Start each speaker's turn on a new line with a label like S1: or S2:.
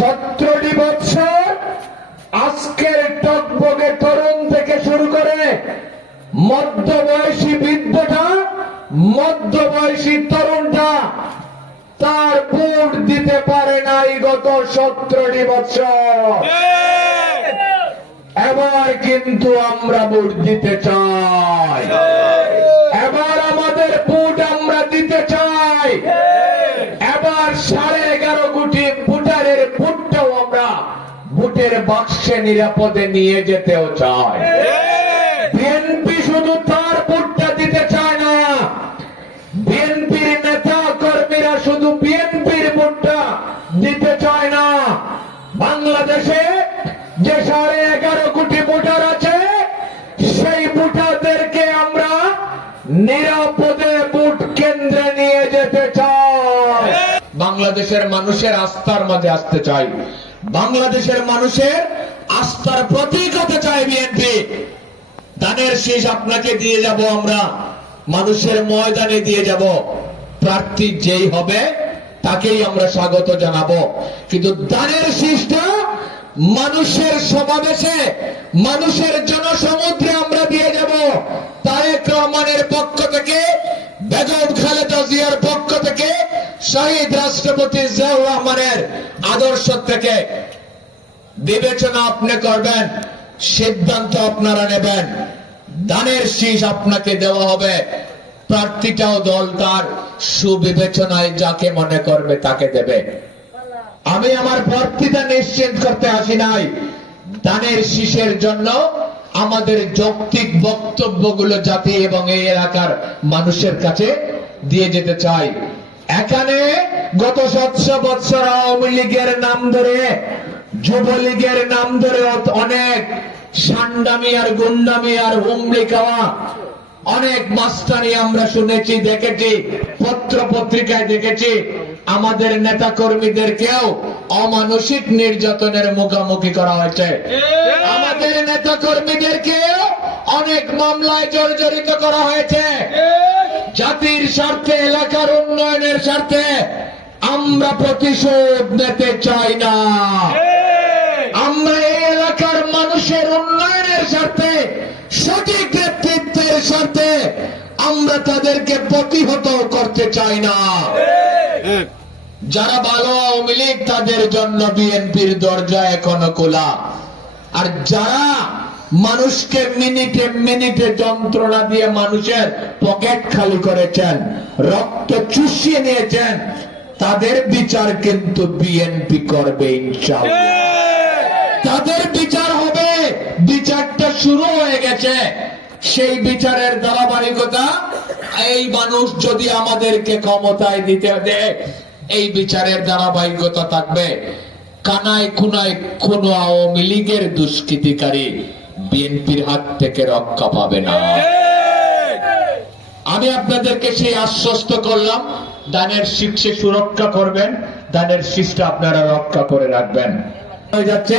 S1: সতেরোটি বছর আজকের টকবগে তরুণ থেকে শুরু করে মধ্যবয়সী বৃদ্ধটা, মধ্যবয়সী তরুণটা তার ভোট দিতে পারে নাই গত সতেরোটি বছর। এবার কিন্তু আমরা ভোট দিতে চাই। এবার আমাদের ভোট আমরা দিতে চাই। বাক্সে নিরাপদে নিয়ে যেতেও চাই বিএনপি শুধু তার ভোটটা দিতে চায় না। বিএনপির নেতা কর্মীরা শুধু বিএনপির ভোটটা দিতে চায় না। বাংলাদেশে যে সাড়ে এগারো কোটি ভোটার আছে সেই ভোটারদেরকে আমরা নিরাপদে বাংলাদেশের মানুষের আস্থার মাঝে আসতে চাই। বাংলাদেশের মানুষের আস্থার প্রতীক হতে চাই বিএনপি। দানের শেষ আপনাকে দিয়ে যাব আমরা। মানুষের ময়দানে দিয়ে যাব। প্রার্থী যেই হবে, তাকেই আমরা স্বাগত জানাব। কিন্তু দানের শীষটা মানুষের সমাবেশে, মানুষের জনসমুদ্রে আমরা দিয়ে যাব। তারেক রহমানের পক্ষ থেকে, বেগম খালেদা জিয়ার পক্ষ থেকে শহীদ রাষ্ট্রপতি জিয়াউর রহমানের আদর্শ থেকে বিবেচনা আপনি করবেন, সিদ্ধান্ত আপনারা নেবেন। দানের শীষ আপনাকে দেওয়া হবে। প্রার্থীটাও দল তার সুবিবেচনায় যাকে মনে করবে তাকে দেবে। আমি আমার প্রার্থীতা নিশ্চিত করতে আসি নাই। দানের শীষের জন্য আমাদের যৌক্তিক বক্তব্যগুলো জাতি এবং এই এলাকার মানুষের কাছে দিয়ে যেতে চাই। এখানে গত সাতশো বছর আওয়ামী লীগের নাম ধরে, যুবলীগের নাম ধরে অনেক সান্ডামি আর গুন্ডামি আর হুমড়ি খাওয়া অনেক মাস্টারি আমরা শুনেছি, দেখেছি পত্র পত্রিকায় দেখেছি। আমাদের নেতা কর্মীদেরকেও অমানসিক নির্যাতনের মুখোমুখি করা হয়েছে। আমাদের নেতা কর্মীদেরকেও অনেক মামলায় জর্জরিত করা হয়েছে। জাতির স্বার্থে এলাকার উন্নয়নের স্বার্থে আমরা প্রতিশোধ নিতে চাই না। আমরা এই এলাকার মানুষের উন্নয়নের স্বার্থে সঠিক নেতৃত্বের স্বার্থে আমরা তাদেরকে প্রতিহত করতে চাই না। যারা ভালো আওয়ামী লীগ তাদের জন্য বিএনপির দরজা এখনও খোলা। আর যারা মানুষকে মিনিটে মিনিটে যন্ত্রণা দিয়ে মানুষের পকেট খালি করেছেন রক্ত চুষিয়ে নিয়েছেন। তাদের বিচার কিন্তু বিএনপি করবে ইনশাআল্লাহ। তাদের বিচার হবে। বিচারটা শুরু হয়ে গেছে। সেই বিচারের ধারাবাহিকতা এই মানুষ যদি আমাদেরকে ক্ষমতায় দিতে দেয় এই বিচারের ধারাবাহিকতা থাকবে। কানায় খুনায় কোন আওয়ামী লীগের দুষ্কৃতিকারী বিএনপির হাত থেকে রক্ষা পাবে না। আমি আপনাদেরকে সেই আশ্বস্ত করলাম, দানের শিক্ষে সুরক্ষা করবেন, দানের শিষ্টা আপনারা রক্ষা করে রাখবেন। হয়ে যাচ্ছে।